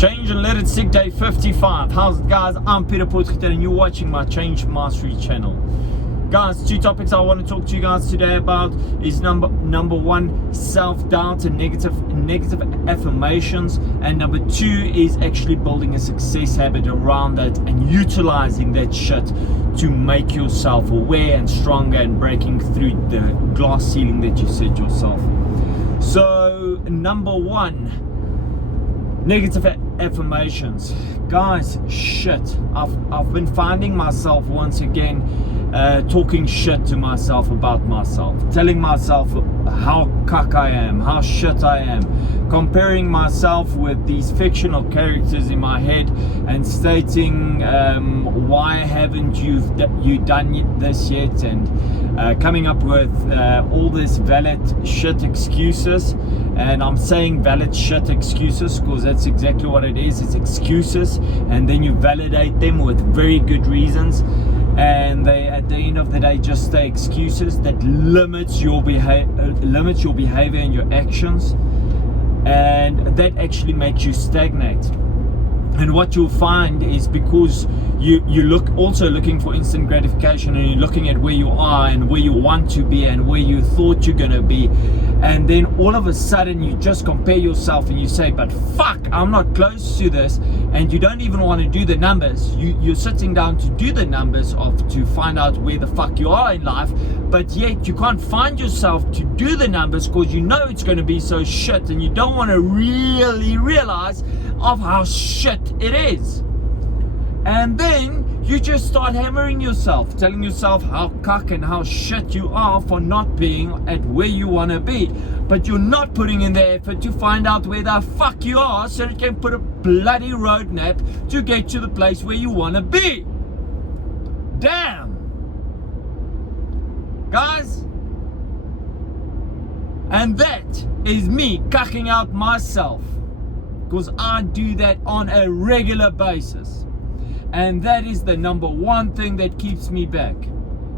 Change and let it stick, day 55. How's it, guys? I'm Pieter Potgieter and you're watching my Change Mastery channel. Guys, two topics I want to talk to you guys today about is number one, self-doubt and negative affirmations, and number two is actually building a success habit around that and utilizing that shit to make yourself aware and stronger and breaking through the glass ceiling that you set yourself. So number one, negative affirmations. Guys, shit, I've been finding myself once again talking shit to myself about myself, telling myself how cuck I am, how shit I am, comparing myself with these fictional characters in my head and stating why haven't you done this yet, and coming up with all this valid shit excuses. And I'm saying valid shit excuses because that's exactly what it is. It's excuses, and then you validate them with very good reasons, and they at the end of the day just stay excuses that limits your behavior and your actions, and that actually makes you stagnate. And what you'll find is, because you looking for instant gratification, and you're looking at where you are and where you want to be and where you thought you're gonna be, and then all of a sudden you just compare yourself and you say, but fuck, I'm not close to this, and you don't even want to do the numbers. You're sitting down to do the numbers to find out where the fuck you are in life, but yet you can't find yourself to do the numbers because you know it's going to be so shit, and you don't want to really realize of how shit it is. And then you just start hammering yourself, telling yourself how cuck and how shit you are for not being at where you want to be. But you're not putting in the effort to find out where the fuck you are, so you can put a bloody roadmap to get to the place where you want to be. Damn, guys. And that is me cucking out myself, because I do that on a regular basis. And that is the number one thing that keeps me back.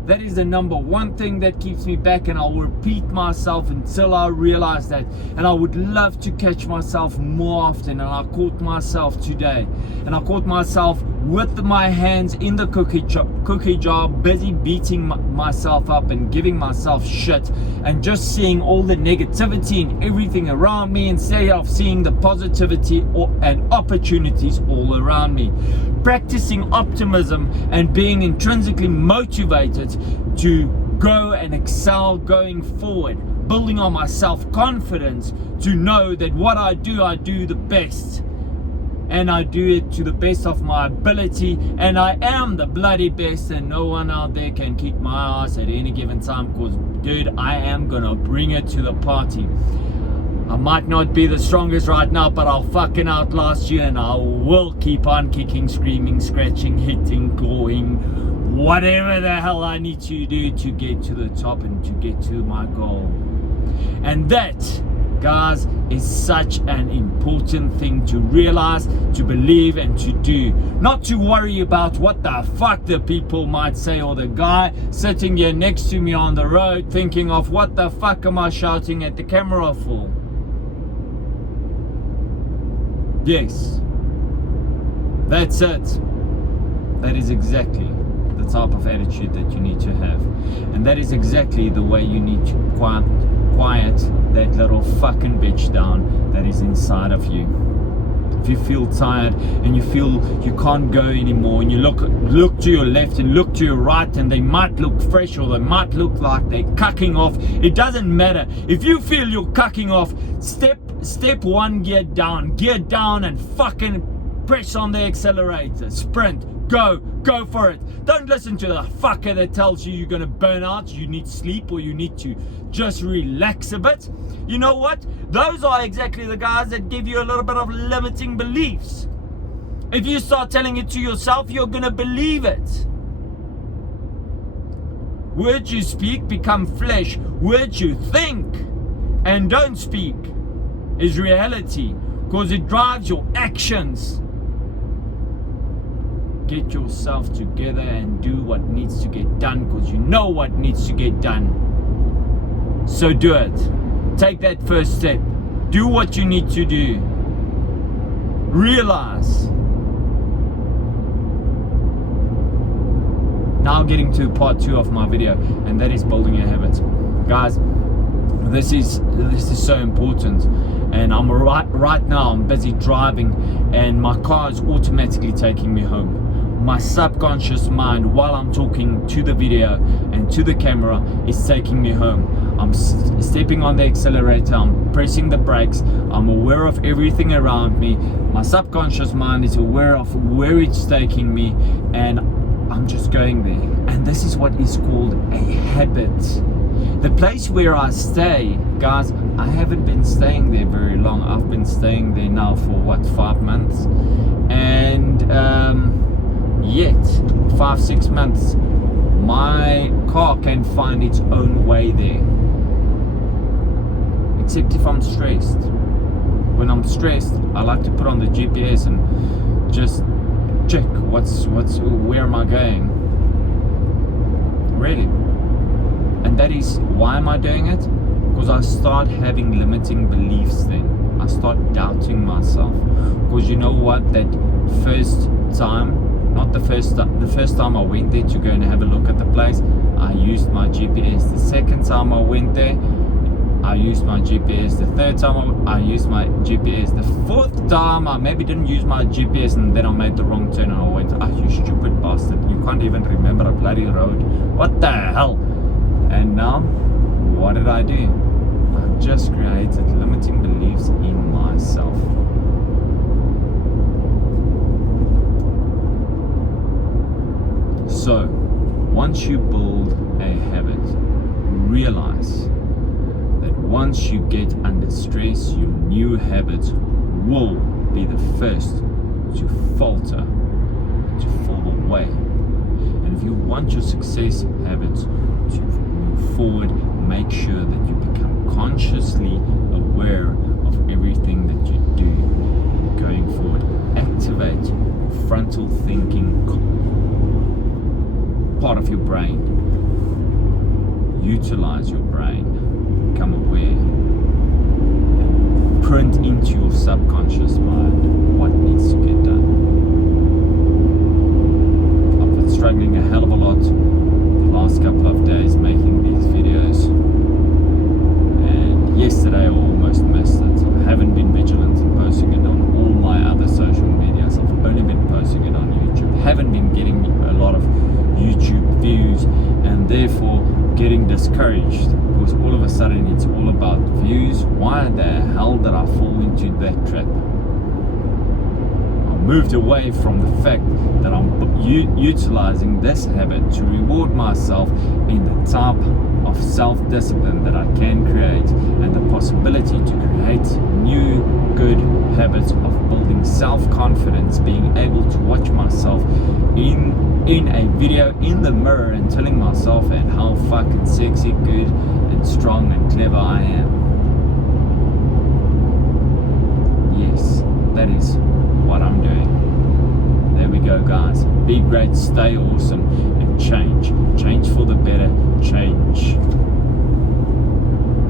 That is the number one thing that keeps me back, and I'll repeat myself until I realize that. And I would love to catch myself more often, and I caught myself today. And I caught myself with my hands in the cookie jar, busy beating myself up and giving myself shit, and just seeing all the negativity and everything around me instead of seeing the positivity and opportunities all around me. Practicing optimism and being intrinsically motivated to grow and excel going forward, building on my self-confidence to know that what I do the best, and I do it to the best of my ability, and I am the bloody best, and no one out there can kick my ass at any given time, because dude, I am gonna bring it to the party. I might not be the strongest right now, but I'll fucking outlast you, and I will keep on kicking, screaming, scratching, hitting, clawing, whatever the hell I need to do to get to the top and to get to my goal. And that, guys, is such an important thing to realize, to believe, and to do. Not to worry about what the fuck the people might say, or the guy sitting here next to me on the road thinking of what the fuck am I shouting at the camera for. Yes, that's it. That is exactly the type of attitude that you need to have, and that is exactly the way you need to quiet that little fucking bitch down that is inside of you. If you feel tired and you feel you can't go anymore, and you look to your left and look to your right, and they might look fresh or they might look like they're cucking off, it doesn't matter. If you feel you're cucking off, step one, gear down and fucking press on the accelerator, sprint, go for it. Don't listen to the fucker that tells you you're gonna burn out, you need sleep, or you need to just relax a bit. You know what? Those are exactly the guys that give you a little bit of limiting beliefs. If you start telling it to yourself, you're gonna believe it. Words you speak become flesh. Words you think and don't speak is reality, because it drives your actions. Get yourself together and do what needs to get done, because you know what needs to get done. So do it. Take that first step. Do what you need to do. realize. Now getting to part 2 of my video, and that is building a habit. Guys, this is so important. And I'm right now I'm busy driving, and my car is automatically taking me home. My subconscious mind, while I'm talking to the video and to the camera, is taking me home. I'm stepping on the accelerator, I'm pressing the brakes, I'm aware of everything around me. My subconscious mind is aware of where it's taking me, and I'm just going there. And this is what is called a habit. The place where I stay, guys, I haven't been staying there very long. I've been staying there now for 5 months, and yet 5-6 months my car can find its own way there, except if I'm stressed. When I'm stressed, I like to put on the GPS and just check where am I going, really. And that is, why am I doing it? Because I start having limiting beliefs then. I start doubting myself. Because you know what, that first time, not the first time I went there to go and have a look at the place, I used my GPS. The second time I went there, I used my GPS. The third time I used my GPS. The fourth time I maybe didn't use my GPS, and then I made the wrong turn and I went, you stupid bastard, you can't even remember a bloody road. What the hell? And now, what did I do? I just created limiting beliefs in myself. So, once you build a habit, realize that once you get under stress, your new habit will be the first to falter, to fall away. And if you want your success habits to move forward, make sure that you become consciously aware of everything that you do going forward. Activate frontal thinking part of your brain. Utilize your brain. Become aware. Print into your subconscious mind what needs to get done. I've been struggling a hell of a lot the last couple of days making these videos, and yesterday I almost missed it. I haven't been vigilant in posting it on all my other social medias. I've only been posting it on YouTube. Haven't been getting a lot of YouTube views, and therefore getting discouraged, because all of a sudden it's all about views. Why the hell did I fall into that trap? I moved away from the fact that I'm utilizing this habit to reward myself in the type of self-discipline that I can create, and the possibility to create new good habits of building self-confidence, being able to watch myself in a video in the mirror and telling myself and how fucking sexy, good and strong and clever I am. Yes, that is what I'm doing. There we go, guys. Be great, stay awesome, and change for the better. Change.